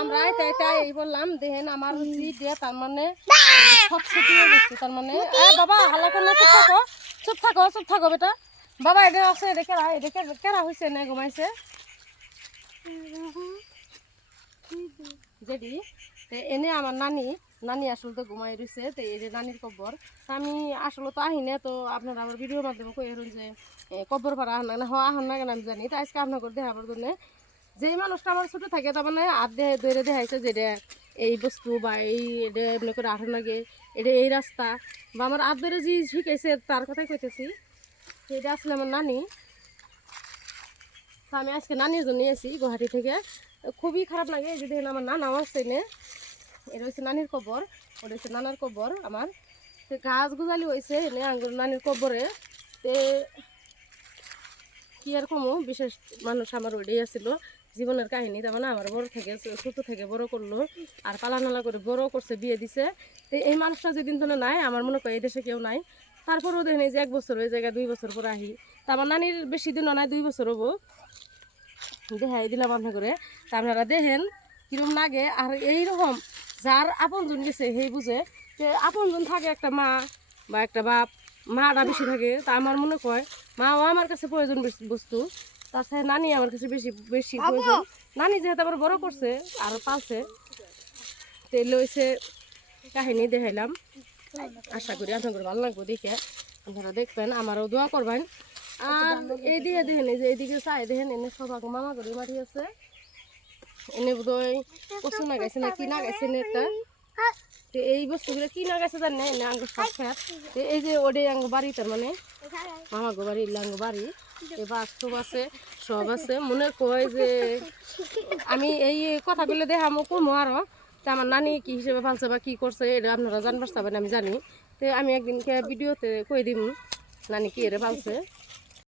আমরা এই বললাম দেখেন আমার দিয়ে তার মানে তার মানে বাবা হালা করে চুপ থাকো বেটা বাবা এটা আছে এটা কেরা হয়েছে না ঘুমাইছে যেটি এনে আমার নানি আসলে তো ঘুমাই রয়েছে তো এই যে নানির কবর তা আমি আসলে তো আহি না তো আপনারা আমার ভিডিওর মাধ্যমে কই যে কবর পাড়া আহান না আহান না কেন আমি জানি তো আজকে আপনার দেখাবার জন্য যেই মানুষটা আমার ছোটো থাকে তার মানে হাত ধরে দেখাইছে যে এটা এই বস্তু বা এই এটা এমনি করে আঠার লাগে এটা এই রাস্তা বা আমার হাত ধরে যে শিখাইছে তার কথাই কইতেছি এটা আসলে আমার নানি তো আমি আজকে নানির জন্য এসেছি গুয়াহাটি থেকে খুবই খারাপ লাগে যদি আমার নানাও আছে এনে এটা হচ্ছে নানির কবর ওটা হচ্ছে নানার কবর আমার তো গাছ গোজালি হয়েছে এনে আঙ্গুর নানির কবরে তে কি আর কমো বিশেষ মানুষ আমার ওইটাই আসছিল জীবনের কাহিনী তার মানে আমার বড় থেকে ছোটো থেকে বড় করলো আর পালানালা করে বড় করছে বিয়ে দিছে তো এই মানুষটা যেদিন তো নাই আমার মনে করি এই দেশে কেউ নাই তারপরেও দেখেন যে 1 বছর ওই জায়গায় 2 বছর পরে আহি তা আমার নানির বেশি দিনও নাই 2 বছর হবো দেখাই দিলাম আপনার করে তা আপনারা দেখেন কিরম লাগে আর এইরকম যার আপনজন গেছে সেই বুঝে যে আপনজন থাকে একটা মা বা একটা বাপ মাটা বেশি থাকে তা আমার মনে হয় মাও আমার কাছে প্রয়োজন বস্তু তাছাড়া নানি আমার কাছে বেশি বেশি প্রয়োজন নানি যেহেতু আবার বড় করছে আর পালছে তেল হয়েছে কাহিনী দেখাইলাম আশা করি আপনাদের ভালো লাগবে দেখে আপনারা দেখবেন আমারও দোয়া করবেন আর এইদিকে দেখেন এই যে এইদিকে চাই দেখেন এনে সবাই মামা করে মারি আছে এনে বোধহয় কচু না গাইছে না কি না গাইছে একটা তো এই বস্তুগুলো কি না গাছে জানি না এনে আঙ্গ সব খেত এই যে ওডে আঙ্গ বাড়ি তার মানে মামা গো বাড়ি আঙ্গ বাড়ি এই বাস্তব আছে সব আছে মনে কয় যে আমি এই কথাগুলো দেখামো কমো আরো তা আমার নানি কি হিসেবে ফালছে বা কী করছে এটা আপনারা জানবার চাবেন আমি জানি তো আমি একদিনকে ভিডিওতে কই দিম নানি কি এরে ফালছে